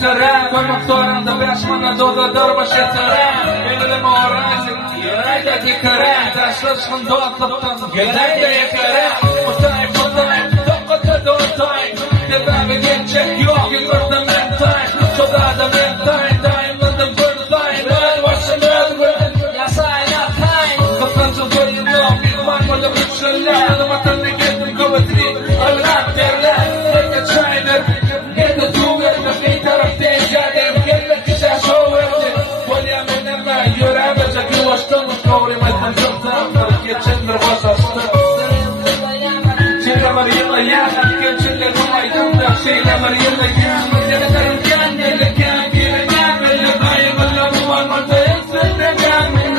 getirem Koymak soranda beşmana doda darbaş getirem Benim oranjı yürayda dikerem Taşlaşın doğatlıktan gedayda yekerem Mutayım Dokata doğatayım Devam geçecek yok yıkırdım ben time Soda da ben